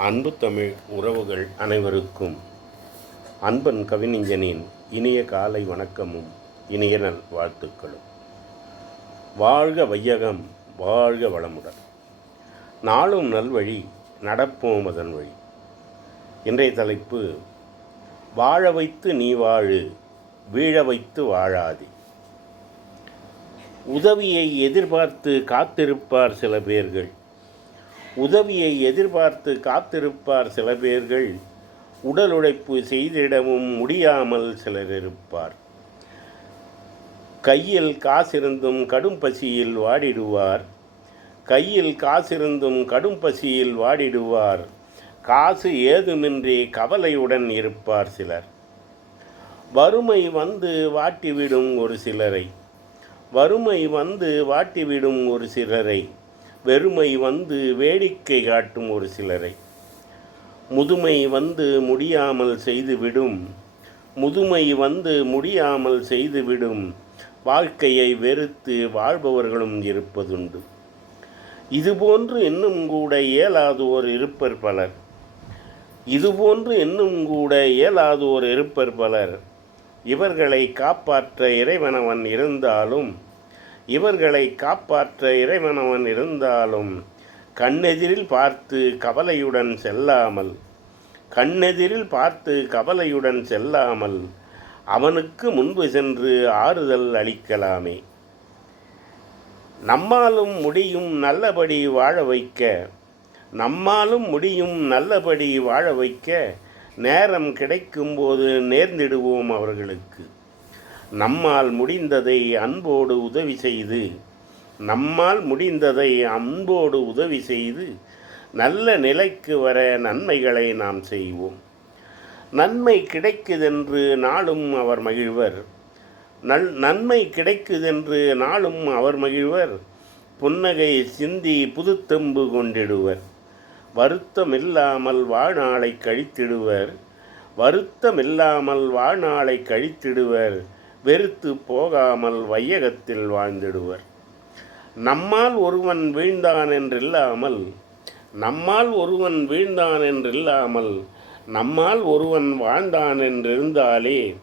அன்பு தமிழ் உறவுகள் அனைவருக்கும். அன்பன் கவிஞனின் இனிய காலை வணக்கமும் இனிய நல் வாழ்த்துக்களும். வாழ்க வையகம் வாழ்க வளமுடன். நாளும் நல்வழி நடப்போம் அதன் வழி. இன்றைய தலைப்பு வாழ வைத்து நீ வாழு வீழ வைத்து வாழாதே. உதவியை எதிர்பார்த்து காத்திருப்பார் சில பேர்கள். உதவியை எதிர்பார்த்து காத்திருப்பார் சில பேர்கள். உடல் உழைப்பு செய்திடவும் முடியாமல் சிலர் இருப்பார். கையில் காசிருந்தும் கடும் பசியில் வாடிடுவார். கையில் காசிருந்தும் கடும் பசியில் வாடிடுவார். காசு ஏதுமின்றி கவலையுடன் இருப்பார் சிலர். வறுமை வந்து வாட்டிவிடும் ஒரு சிலரை. வறுமை வந்து வாட்டிவிடும் ஒரு சிலரை. வெறுமை வந்து வேடிக்கை காட்டும் ஒரு சிலரை. முதுமை வந்து முடியாமல் செய்துவிடும். முதுமை வந்து முடியாமல் செய்துவிடும். வாழ்க்கையை வெறுத்து வாழ்பவர்களும் இருப்பதுண்டு. இதுபோன்று இன்னும் கூட இயலாதோர் இருப்பர் பலர். இதுபோன்று இன்னும் கூட இயலாதோர் இருப்பர் பலர். இவர்களை காப்பாற்ற இறைவனவன் இருந்தாலும் இவர்களை காப்பாற்ற இறைவனவன் இருந்தாலும் கண்ணெதிரில் பார்த்து கவலையுடன் செல்லாமல் கண்ணெதிரில் பார்த்து கவலையுடன் செல்லாமல் அவனுக்கு முன்பு சென்று ஆறுதல் அளிக்கலாமே. நம்மாலும் முடியும் நல்லபடி வாழ வைக்க நம்மாலும் முடியும் நல்லபடி வாழ வைக்க நேரம் கிடைக்கும்போது நேர்ந்திடுவோம் அவர்களுக்கு. நம்மால் முடிந்ததை அன்போடு உதவி செய்து நம்மால் முடிந்ததை அன்போடு உதவி செய்து நல்ல நிலைக்கு வர நன்மைகளை நாம் செய்வோம். நன்மை கிடைக்குதென்று நாளும் அவர் மகிழ்வர். நல் நன்மை கிடைக்குதென்று நாளும் அவர் மகிழ்வர். புன்னகை சிந்தி புதுத்தெம்பு கொண்டிடுவர். வருத்தமில்லாமல் வாழ்நாளை கழித்திடுவர். வருத்தமில்லாமல் வாழ்நாளை கழித்திடுவர். வெறுத்து போகாமல் வையகத்தில் வாழ்ந்திடுவர். நம்மால் ஒருவன் வீழ்ந்தான் என்றில்லாமல் நம்மால் ஒருவன் வீழ்ந்தான் என்றில்லாமல் நம்மால் ஒருவன் வாழ்ந்தான் என்றிருந்தாலே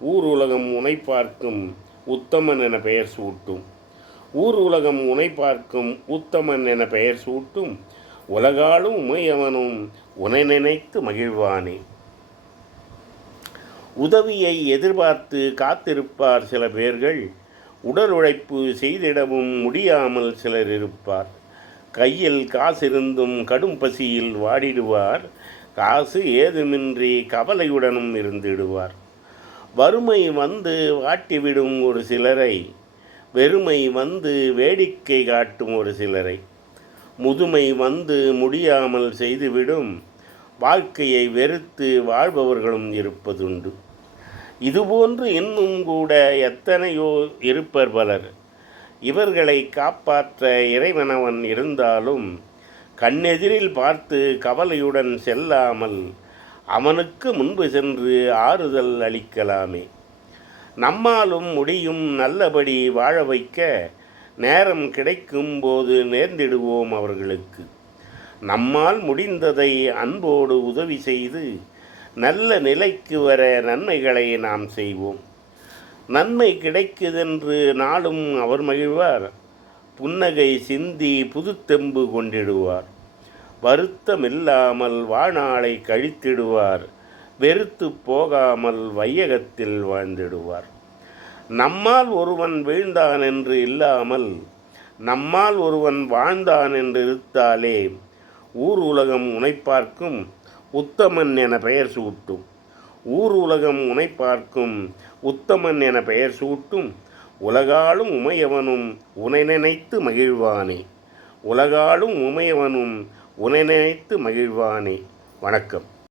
ஊர் உலகம் உனை பார்க்கும் உத்தமன் என பெயர் சூட்டும். ஊர் உலகம் உனை பார்க்கும் உத்தமன் என பெயர் சூட்டும். உலகாலும் உமையவனும் உனை நினைத்து மகிழ்வானே. உதவியை எதிர்பார்த்து காத்திருப்பார் சில பேர்கள். உடல் உழைப்பு செய்திடவும் முடியாமல் சிலர் இருப்பார். கையில் காசிருந்தும் கடும் பசியில் வாடிடுவார். காசு ஏதுமின்றி கவலையுடனும் இருந்திடுவார். வறுமை வந்து வாட்டிவிடும் ஒரு சிலரை. வெறுமை வந்து வேடிக்கை காட்டும் ஒரு சிலரை. முதுமை வந்து முடியாமல் செய்துவிடும். வாழ்க்கையை வெறுத்து வாழ்பவர்களும் இருப்பதுண்டு. இதுபோன்று இன்னும் கூட எத்தனையோ இருப்பர் பலர். இவர்களை காப்பாற்ற இறைவனவன் இருந்தாலும் கண்ணெதிரில் பார்த்து கவலையுடன் செல்லாமல் அவனுக்கு முன்பு சென்று ஆறுதல் அளிக்கலாமே. நம்மாலும் முடியும் நல்லபடி வாழ வைக்க நேரம் கிடைக்கும் போது நேர்ந்திடுவோம் அவர்களுக்கு. நம்மால் முடிந்ததை அன்போடு உதவி செய்து நல்ல நிலைக்கு வர நன்மைகளை நாம் செய்வோம். நன்மை கிடைக்குதென்று நாளும் அவர் மகிழ்வார். புன்னகை சிந்தி புதுத்தெம்பு கொண்டிடுவார். வருத்தமில்லாமல் வாழ்நாளை கழித்திடுவார். வெறுத்து போகாமல் வையகத்தில் வாழ்ந்திடுவார். நம்மால் ஒருவன் வீழ்ந்தான் என்று இல்லாமல் நம்மால் ஒருவன் வாழ்ந்தான் என்று இருத்தாலே ஊர் உலகம் உனைப்பார்க்கும். உத்தமன் என பெயர் சூட்டும். ஊர் உலகம் உனை பார்க்கும். உத்தமன் என பெயர் சூட்டும். உலகாலும் உமையவனும் உனை நினைத்து மகிழ்வானே. உலகாலும் உமையவனும் உனை நினைத்து மகிழ்வானே. வணக்கம்.